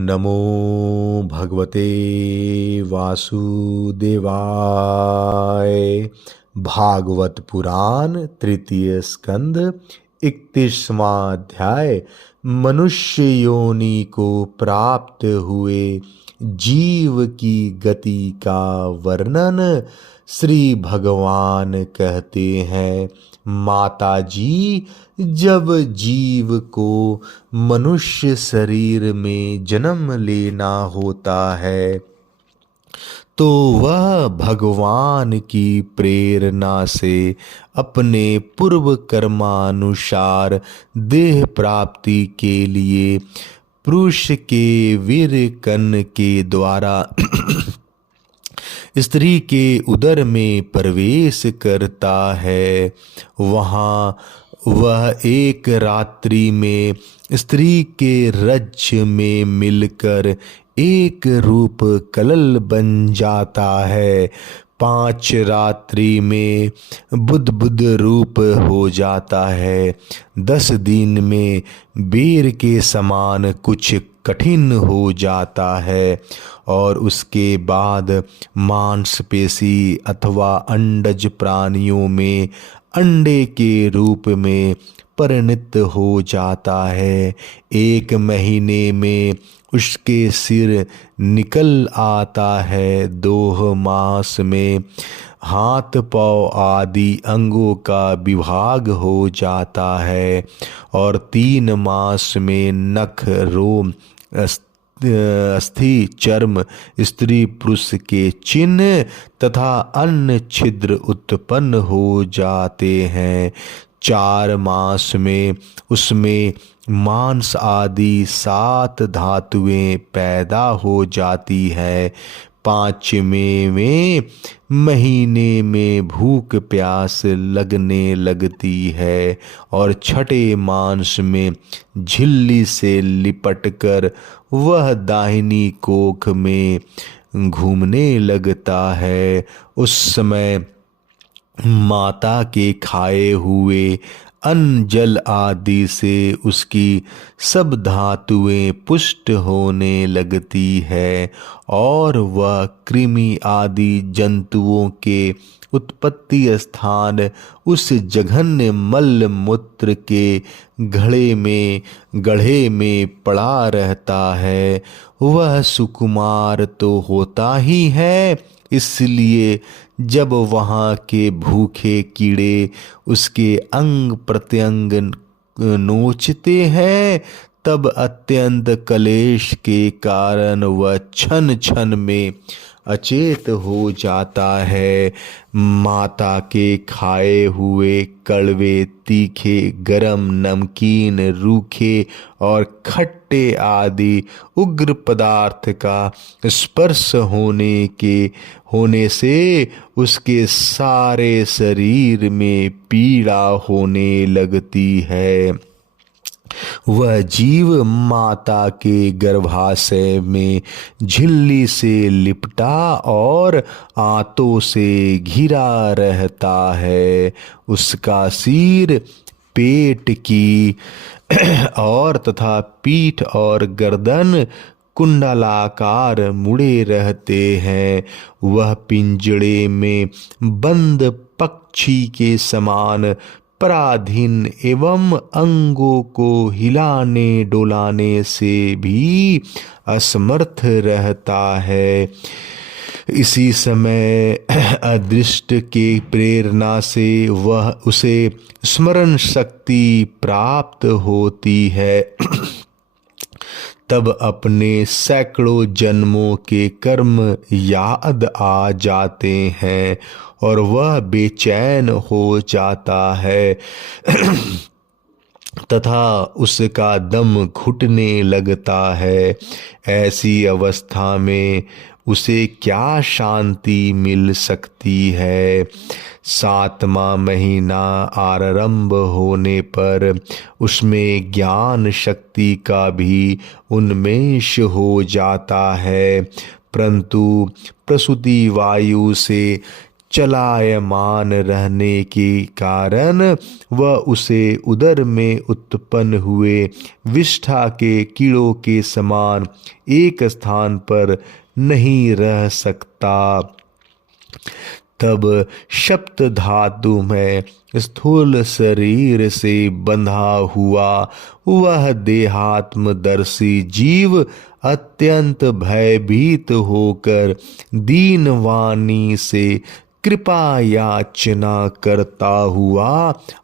नमो भगवते वासुदेवाय। भागवत पुराण तृतीय स्कंद 31वां अध्याय। मनुष्य योनि को प्राप्त हुए जीव की गति का वर्णन। श्री भगवान कहते हैं, माता जी, जब जीव को मनुष्य शरीर में जन्म लेना होता है तो वह भगवान की प्रेरणा से अपने पूर्व कर्मानुसार देह प्राप्ति के लिए पुरुष के वीर कण के द्वारा स्त्री के उदर में प्रवेश करता है। वहाँ वह एक रात्रि में स्त्री के रज्ज में मिलकर एक रूप कलल बन जाता है। 5 रात्रि में बुद्ध रूप हो जाता है। 10 दिन में बेर के समान कुछ कठिन हो जाता है और उसके बाद मांसपेशी अथवा अंडज प्राणियों में अंडे के रूप में परिणत हो जाता है। 1 महीने में उसके सिर निकल आता है। 2 मास में हाथ पांव आदि अंगों का विभाग हो जाता है और 3 मास में नख रोम अस्थि चर्म स्त्री पुरुष के चिन्ह तथा अन्य छिद्र उत्पन्न हो जाते हैं। 4 मास में उसमें मांस आदि 7 धातुएं पैदा हो जाती है। 5वें महीने में भूख प्यास लगने लगती है और 6ठे मास में झिल्ली से लिपटकर वह दाहिनी कोख में घूमने लगता है। उस समय माता के खाए हुए अन्न जल आदि से उसकी सब धातुएं पुष्ट होने लगती है और वह कृमि आदि जंतुओं के उत्पत्ति स्थान उस जघन्य मल मूत्र के गढ़े में पड़ा रहता है। वह सुकुमार तो होता ही है, इसलिए जब वहाँ के भूखे कीड़े उसके अंग प्रत्यंग नोचते हैं तब अत्यंत कलेश के कारण वह क्षण क्षण में अचेत हो जाता है। माता के खाए हुए कड़वे तीखे गरम नमकीन रूखे और खट्टे आदि उग्र पदार्थ का स्पर्श होने से उसके सारे शरीर में पीड़ा होने लगती है। वह जीव माता के गर्भाशय में झिल्ली से लिपटा और आंतों से घिरा रहता है। उसका सिर, पेट की और तथा पीठ और गर्दन कुंडलाकार मुड़े रहते हैं। वह पिंजड़े में बंद पक्षी के समान पराधीन एवं अंगों को हिलाने डोलाने से भी असमर्थ रहता है। इसी समय अदृष्ट के प्रेरणा से वह उसे स्मरण शक्ति प्राप्त होती है। तब अपने सैकड़ों जन्मों के कर्म याद आ जाते हैं और वह बेचैन हो जाता है तथा उसका दम घुटने लगता है। ऐसी अवस्था में उसे क्या शांति मिल सकती है। 7वां महीना आरंभ होने पर उसमें ज्ञान शक्ति का भी उन्मेष हो जाता है, परंतु प्रसूति वायु से चलायमान रहने के कारण वह उसे उदर में उत्पन्न हुए विष्ठा के कीड़ों के समान एक स्थान पर नहीं रह सकता। तब सप्त धातु में स्थूल शरीर से बंधा हुआ वह देहात्मदर्शी जीव अत्यंत भयभीत होकर दीन वाणी से कृपा याचना करता हुआ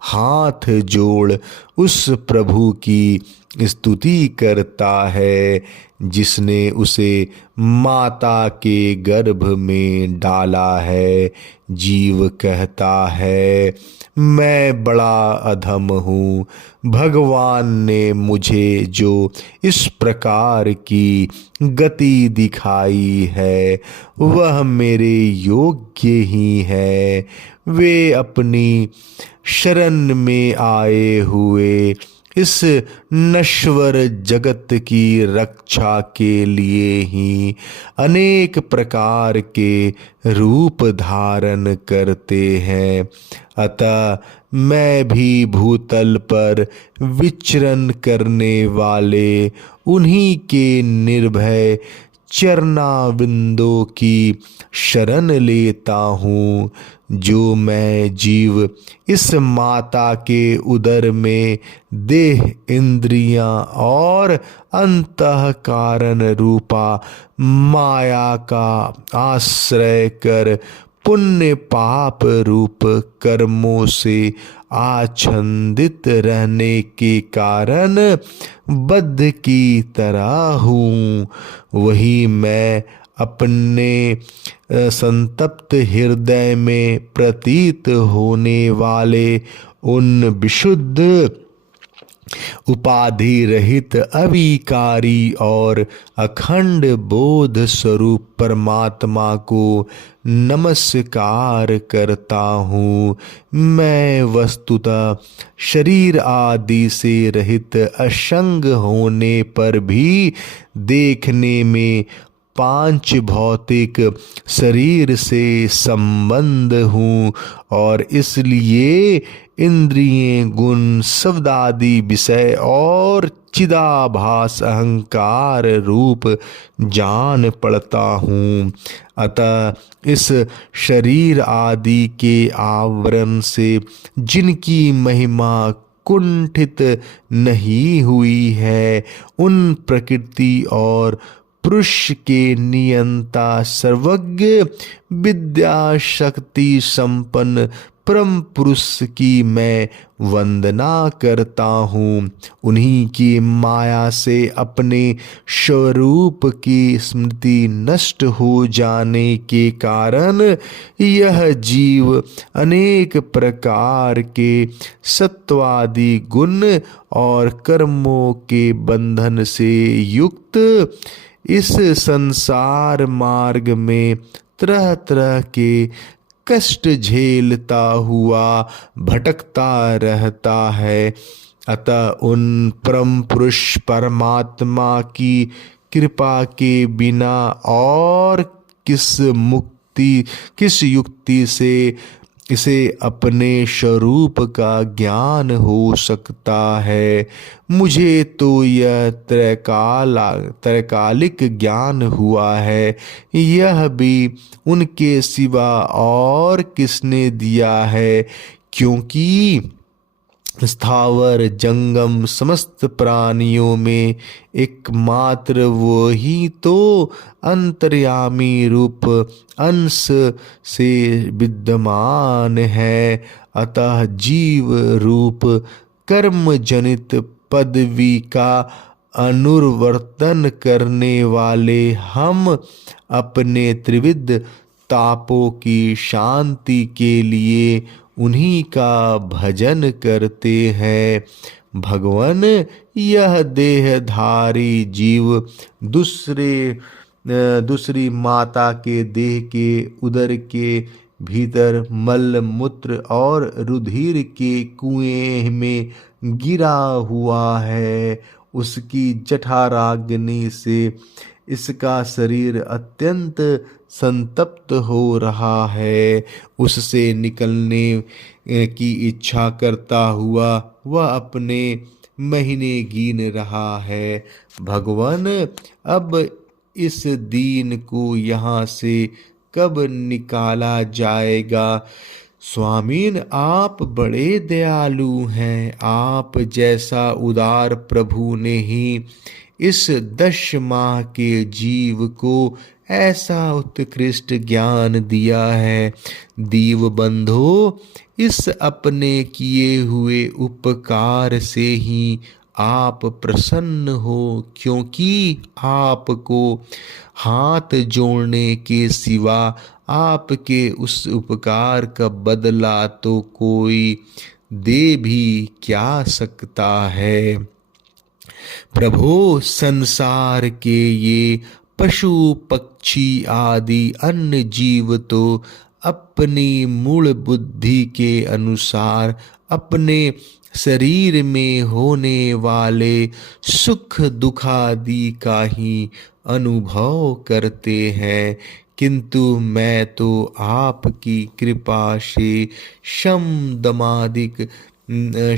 हाथ जोड़ उस प्रभु की स्तुति करता है जिसने उसे माता के गर्भ में डाला है। जीव कहता है, मैं बड़ा अधम हूँ। भगवान ने मुझे जो इस प्रकार की गति दिखाई है वह मेरे योग्य ही है। वे अपनी शरण में आए हुए इस नश्वर जगत की रक्षा के लिए ही अनेक प्रकार के रूप धारण करते हैं। अतः मैं भी भूतल पर विचरण करने वाले उन्हीं के निर्भय चरणाविंदों की शरण लेता हूँ। जो मैं जीव इस माता के उदर में देह इंद्रियां और अंतःकरण रूपा माया का आश्रय कर पुण्य पाप रूप कर्मों से आच्छादित रहने के कारण बद्ध की तरह हूँ, वही मैं अपने संतप्त हृदय में प्रतीत होने वाले उन विशुद्ध उपाधि रहित अविकारी और अखंड बोध स्वरूप परमात्मा को नमस्कार करता हूँ। मैं वस्तुतः शरीर आदि से रहित असंग होने पर भी देखने में पांच भौतिक शरीर से संबंध हूँ और इसलिए इंद्रियें, गुण, शब्दादि विषय और चिदाभास अहंकार रूप जान पड़ता हूँ। अतः इस शरीर आदि के आवरण से जिनकी महिमा कुंठित नहीं हुई है, उन प्रकृति और पुरुष के नियंता सर्वज्ञ विद्या शक्ति संपन्न परम पुरुष की मैं वंदना करता हूँ। उन्हीं की माया से अपने स्वरूप की स्मृति नष्ट हो जाने के कारण यह जीव अनेक प्रकार के सत्वादि गुण और कर्मों के बंधन से युक्त इस संसार मार्ग में तरह तरह के कष्ट झेलता हुआ भटकता रहता है। अतः उन परम पुरुष परमात्मा की कृपा के बिना और किस युक्ति से इसे अपने स्वरूप का ज्ञान हो सकता है। मुझे तो यह त्रैकालिक ज्ञान हुआ है, यह भी उनके सिवा और किसने दिया है, क्योंकि स्थावर जंगम समस्त प्राणियों में एकमात्र वो ही तो अंतर्यामी रूप अंश से विद्यमान है। अतः जीव रूप कर्म जनित पदवी का अनुवर्तन करने वाले हम अपने त्रिविध तापों की शांति के लिए उन्हीं का भजन करते हैं। भगवान, यह देहधारी जीव दूसरी माता के देह के उदर के भीतर मल मूत्र और रुधिर के कुएं में गिरा हुआ है। उसकी जठराग्नि से इसका शरीर अत्यंत संतप्त हो रहा है। उससे निकलने की इच्छा करता हुआ वह अपने महीने गिन रहा है। भगवान, अब इस दीन को यहाँ से कब निकाला जाएगा? स्वामीन, आप बड़े दयालु हैं। आप जैसा उदार प्रभु ने ही इस 10 माह के जीव को ऐसा उत्कृष्ट ज्ञान दिया है। दीव बंधो, इस अपने किए हुए उपकार से ही आप प्रसन्न हो, क्योंकि आपको हाथ जोड़ने के सिवा आपके उस उपकार का बदला तो कोई दे भी क्या सकता है। प्रभु, संसार के ये पशु पक्षी आदि अन्य जीव तो अपनी मूल बुद्धि के अनुसार अपने शरीर में होने वाले सुख दुखादि का ही अनुभव करते हैं, किंतु मैं तो आपकी कृपा से शम दमादिक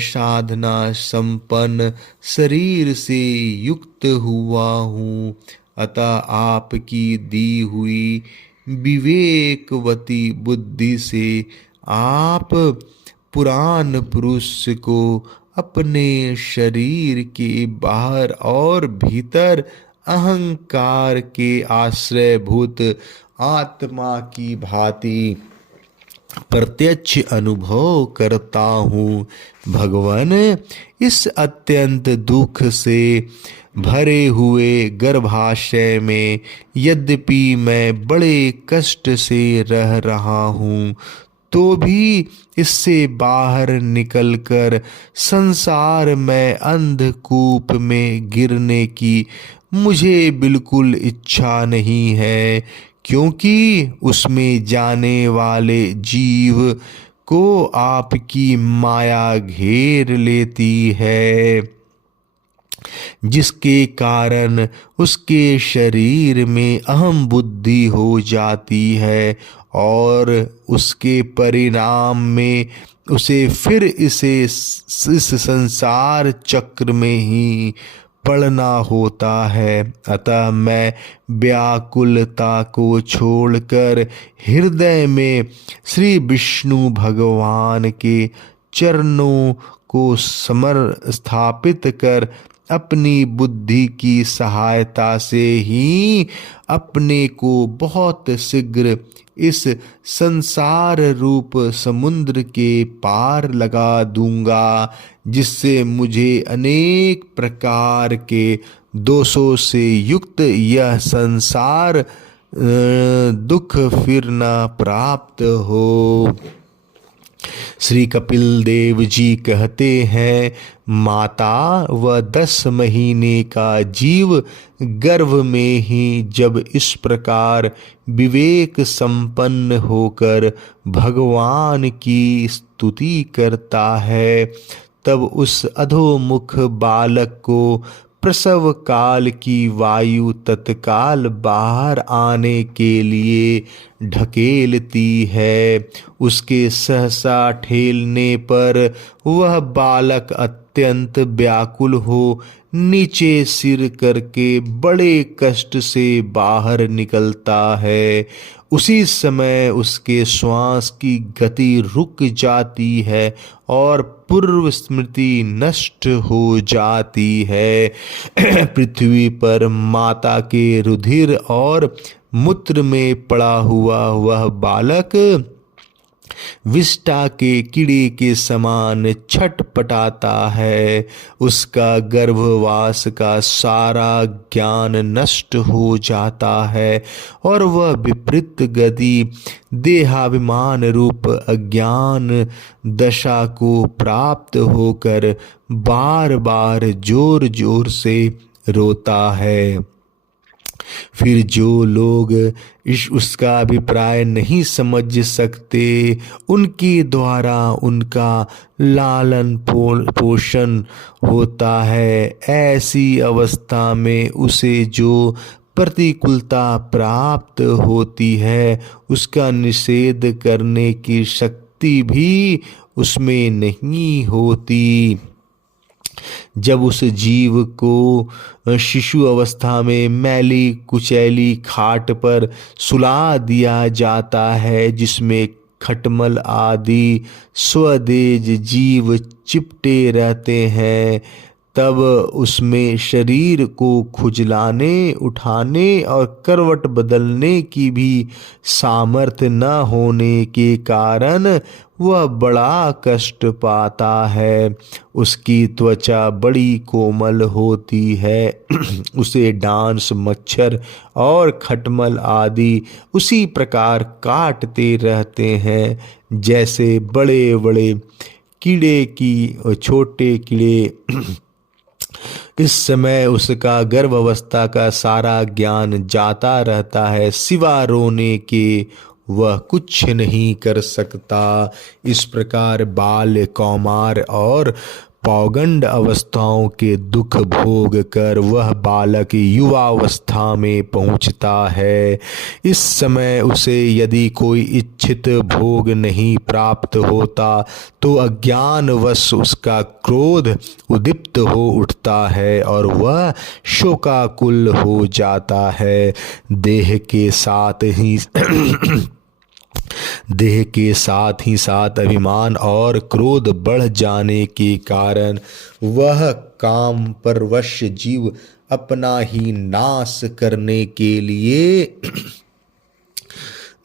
साधना संपन्न शरीर से युक्त हुआ हूँ। अतः आपकी दी हुई विवेकवती बुद्धि से आप पुराण पुरुष को अपने शरीर के बाहर और भीतर अहंकार के आश्रयभूत आत्मा की भांति प्रत्यक्ष अनुभव करता हूँ। भगवान, इस अत्यंत दुख से भरे हुए गर्भाशय में यद्यपि मैं बड़े कष्ट से रह रहा हूँ, तो भी इससे बाहर निकलकर संसार में अंधकूप में गिरने की मुझे बिल्कुल इच्छा नहीं है, क्योंकि उसमें जाने वाले जीव को आपकी माया घेर लेती है, जिसके कारण उसके शरीर में अहम बुद्धि हो जाती है और उसके परिणाम में उसे फिर इस संसार चक्र में ही पड़ना होता है। अतः मैं व्याकुलता को छोड़कर हृदय में श्री विष्णु भगवान के चरणों को स्थापित कर अपनी बुद्धि की सहायता से ही अपने को बहुत शीघ्र इस संसार रूप समुद्र के पार लगा दूंगा, जिससे मुझे अनेक प्रकार के दोषों से युक्त यह संसार दुख फिर न प्राप्त हो। श्री कपिल देव जी कहते हैं, माता व 10 महीने का जीव गर्भ में ही जब इस प्रकार विवेक संपन्न होकर भगवान की स्तुति करता है, तब उस अधोमुख बालक को प्रसव काल की वायु तत्काल बाहर आने के लिए ढकेलती है। उसके सहसा ठेलने पर वह बालक अत्यंत व्याकुल हो नीचे सिर करके बड़े कष्ट से बाहर निकलता है। उसी समय उसके श्वास की गति रुक जाती है और पूर्व स्मृति नष्ट हो जाती है। पृथ्वी पर माता के रुधिर और मूत्र में पड़ा हुआ वह बालक विष्ठा के कीड़े के समान छटपटाता है। उसका गर्भवास का सारा ज्ञान नष्ट हो जाता है और वह विपरीत गति देहाभिमान रूप अज्ञान दशा को प्राप्त होकर बार बार जोर जोर से रोता है। फिर जो लोग उसका अभिप्राय नहीं समझ सकते, उनके द्वारा उनका लालन पोषण होता है। ऐसी अवस्था में उसे जो प्रतिकूलता प्राप्त होती है, उसका निषेध करने की शक्ति भी उसमें नहीं होती। जब उस जीव को शिशु अवस्था में मैली कुचैली खाट पर सुला दिया जाता है, जिसमें खटमल आदि स्वदेज जीव चिपटे रहते हैं, तब उसमें शरीर को खुजलाने, उठाने और करवट बदलने की भी सामर्थ्य न होने के कारण वह बड़ा कष्ट पाता है। उसकी त्वचा बड़ी कोमल होती है। उसे डांस, मच्छर और खटमल आदि उसी प्रकार काटते रहते हैं जैसे बड़े बड़े कीड़े की छोटे कीड़े। इस समय उसका गर्भावस्था का सारा ज्ञान जाता रहता है, सिवा रोने के वह कुछ नहीं कर सकता। इस प्रकार बाल्य, कौमार और पौगंड अवस्थाओं के दुख भोग कर वह बालक युवावस्था में पहुंचता है। इस समय उसे यदि कोई इच्छित भोग नहीं प्राप्त होता तो अज्ञानवश उसका क्रोध उद्दीप्त हो उठता है और वह शोकाकुल हो जाता है। देह के साथ ही साथ अभिमान और क्रोध बढ़ जाने के कारण वह काम परवश जीव अपना ही नाश करने के लिए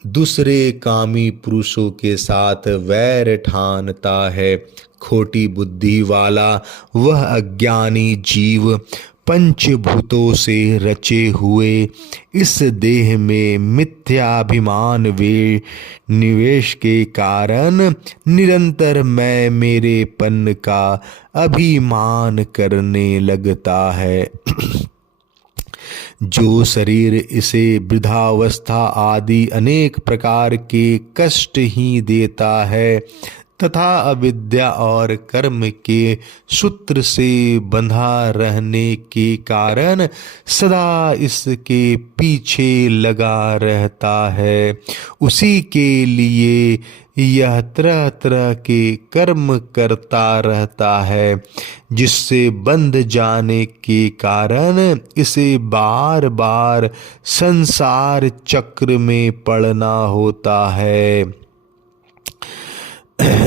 दूसरे कामी पुरुषों के साथ वैर ठानता है। खोटी बुद्धि वाला वह अज्ञानी जीव पंचभूतों से रचे हुए इस देह में मिथ्याभिमान वे निवेश के कारण निरंतर मैं मेरेपन का अभिमान करने लगता है। जो शरीर इसे वृद्धावस्था आदि अनेक प्रकार के कष्ट ही देता है तथा अविद्या और कर्म के सूत्र से बंधा रहने के कारण सदा इसके पीछे लगा रहता है, उसी के लिए यह तरह तरह के कर्म करता रहता है, जिससे बंध जाने के कारण इसे बार बार संसार चक्र में पड़ना होता है।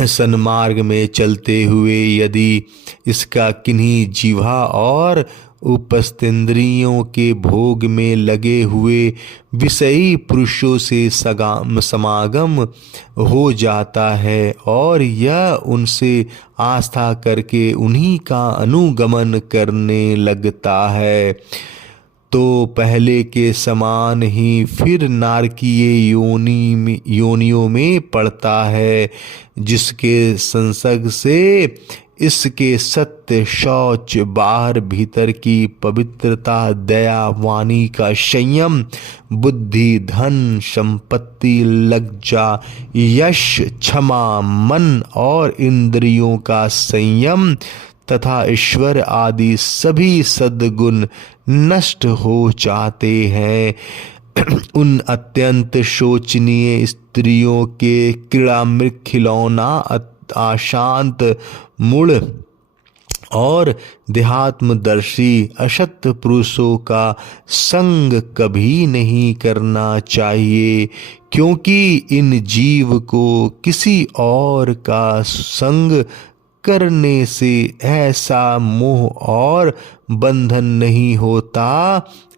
सन्मार्ग में चलते हुए यदि इसका किन्हीं जिह्वा और उपस्थेंद्रियों के भोग में लगे हुए विषयी पुरुषों से समागम हो जाता है और यह उनसे आस्था करके उन्हीं का अनुगमन करने लगता है, तो पहले के समान ही फिर नारकीय योनियों में पड़ता है, जिसके संसर्ग से इसके सत्य, शौच, बाहर भीतर की पवित्रता, दया, वाणी का संयम, बुद्धि, धन, संपत्ति, लज्जा, यश, क्षमा, मन और इंद्रियों का संयम तथा ईश्वर आदि सभी सद्गुण नष्ट हो जाते हैं। उन अत्यंत शोचनीय स्त्रियों के क्रीड़ामृग, खिलौना, अशांत, मूढ़ और देहात्मदर्शी असत पुरुषों का संग कभी नहीं करना चाहिए, क्योंकि इन जीव को किसी और का संग करने से ऐसा मोह और बंधन नहीं होता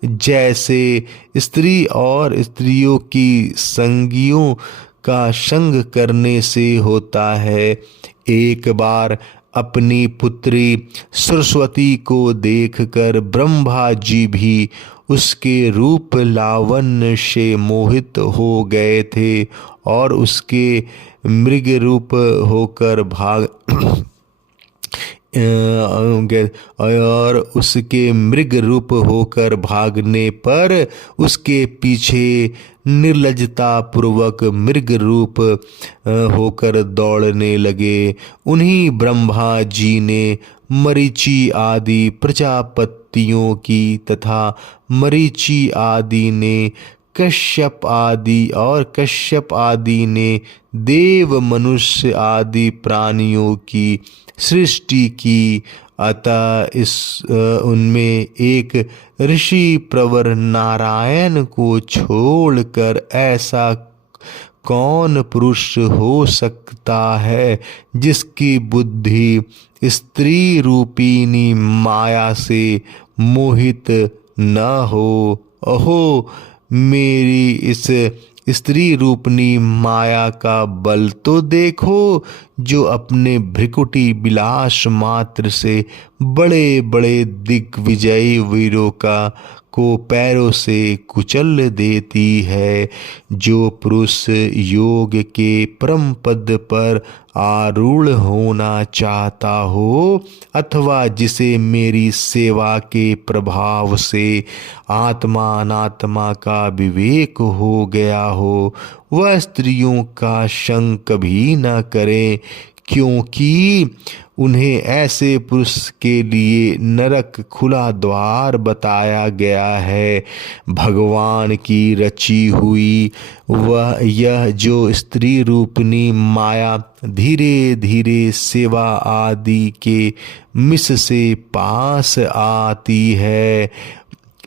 जैसे स्त्री और स्त्रियों की संगियों का संग करने से होता है। एक बार अपनी पुत्री सरस्वती को देखकर ब्रह्मा जी भी उसके रूप लावण्य से मोहित हो गए थे और उसके मृग रूप होकर भागने पर उसके पीछे निर्लजता पूर्वक मृग रूप होकर दौड़ने लगे। उन्हीं ब्रह्मा जी ने मरीचि आदि प्रजापति प्रवृत्तियों की तथा मरीचि आदि ने कश्यप आदि ने देव मनुष्य आदि प्राणियों की सृष्टि की। अतः उनमें एक ऋषि प्रवर नारायण को छोड़कर ऐसा कौन पुरुष हो सकता है जिसकी बुद्धि स्त्री रूपिणी माया से मोहित न हो। अहो, मेरी इस स्त्री रूपनी माया का बल तो देखो, जो अपने भ्रिकुटी विलास मात्र से बड़े बड़े दिग्विजयी वीरों को पैरों से कुचल देती है। जो पुरुष योग के परम पद पर आरूढ़ होना चाहता हो अथवा जिसे मेरी सेवा के प्रभाव से आत्मा अनात्मा का विवेक हो गया हो, वह स्त्रियों का संग कभी न करे, क्योंकि उन्हें ऐसे पुरुष के लिए नरक खुला द्वार बताया गया है। भगवान की रची हुई यह जो स्त्री रूपनी माया धीरे धीरे सेवा आदि के मिस से पास आती है,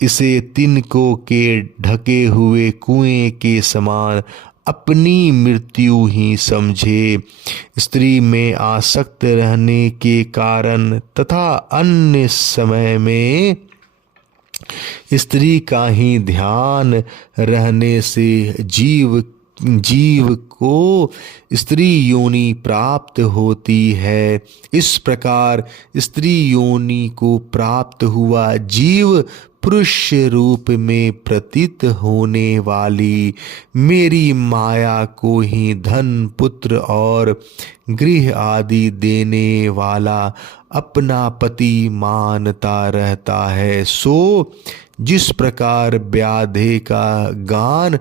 इसे तिनकों के ढके हुए कुएं के समान अपनी मृत्यु ही समझे। स्त्री में आसक्त रहने के कारण तथा अन्य समय में स्त्री का ही ध्यान रहने से जीव को स्त्री योनि प्राप्त होती है। इस प्रकार स्त्री योनि को प्राप्त हुआ जीव पुरुष रूप में प्रतीत होने वाली मेरी माया को ही धन पुत्र और गृह आदि देने वाला अपना पति मानता रहता है। सो जिस प्रकार व्याधे का गान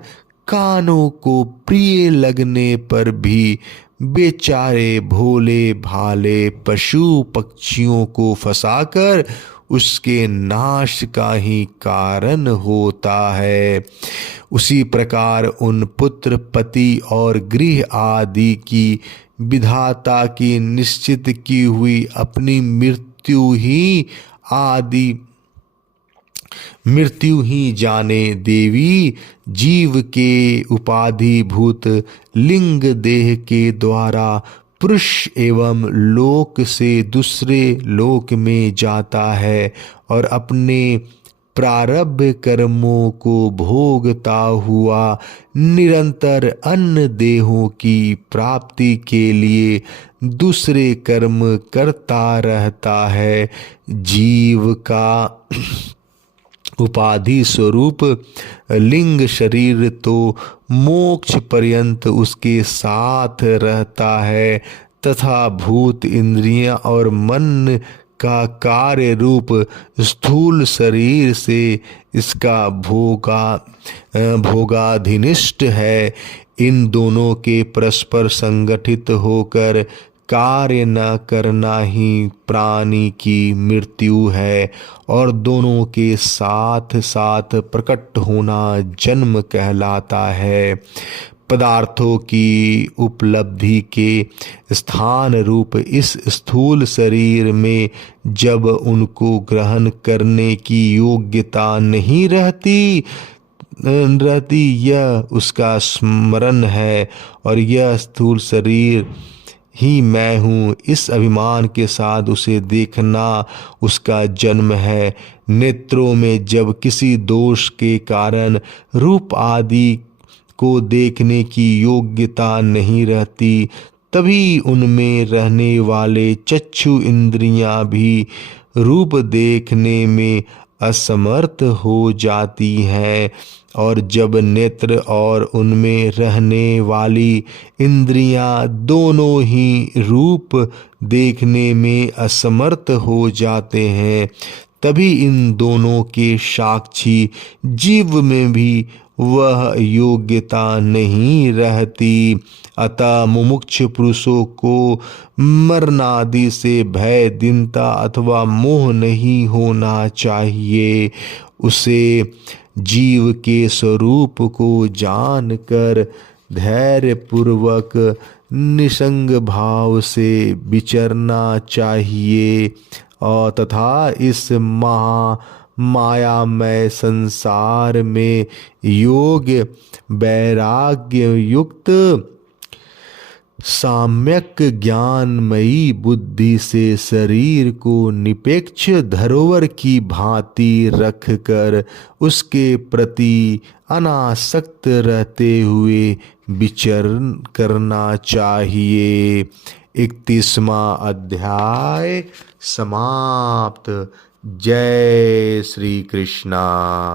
कानों को प्रिय लगने पर भी बेचारे भोले भाले पशु पक्षियों को फंसाकर उसके नाश का ही कारण होता है, उसी प्रकार उन पुत्र पति और गृह आदि की विधाता की निश्चित की हुई अपनी मृत्यु ही जाने देवी जीव के उपाधिभूत लिंग देह के द्वारा पुरुष एवं लोक से दूसरे लोक में जाता है और अपने प्रारब्ध कर्मों को भोगता हुआ निरंतर अन्य देहों की प्राप्ति के लिए दूसरे कर्म करता रहता है। जीव का उपाधि स्वरूप लिंग शरीर तो मोक्ष पर्यंत उसके साथ रहता है तथा भूत इंद्रियां और मन का कार्य रूप स्थूल शरीर से इसका भोगाधीनिष्ठ है। इन दोनों के परस्पर संगठित होकर कार्य न करना ही प्राणी की मृत्यु है और दोनों के साथ साथ प्रकट होना जन्म कहलाता है। पदार्थों की उपलब्धि के स्थान रूप इस स्थूल शरीर में जब उनको ग्रहण करने की योग्यता नहीं रहती, यह उसका स्मरण है और यह स्थूल शरीर ही मैं हूँ, इस अभिमान के साथ उसे देखना उसका जन्म है। नेत्रों में जब किसी दोष के कारण रूप आदि को देखने की योग्यता नहीं रहती, तभी उनमें रहने वाले चक्षु इंद्रियां भी रूप देखने में असमर्थ हो जाती हैं और जब नेत्र और उनमें रहने वाली इंद्रियां दोनों ही रूप देखने में असमर्थ हो जाते हैं, तभी इन दोनों के साक्षी जीव में भी वह योग्यता नहीं रहती। अतः मुमुक्ष पुरुषों को मरणादि से भय, दीनता अथवा मोह नहीं होना चाहिए। उसे जीव के स्वरूप को जानकर धैर्य पूर्वक निसंग भाव से विचरना चाहिए और तथा इस मायामय संसार में योग वैराग्य युक्त सम्यक ज्ञानमयी बुद्धि से शरीर को निपेक्ष धरोहर की भांति रखकर उसके प्रति अनासक्त रहते हुए विचरण करना चाहिए। 31वां अध्याय समाप्त। जय श्री कृष्णा।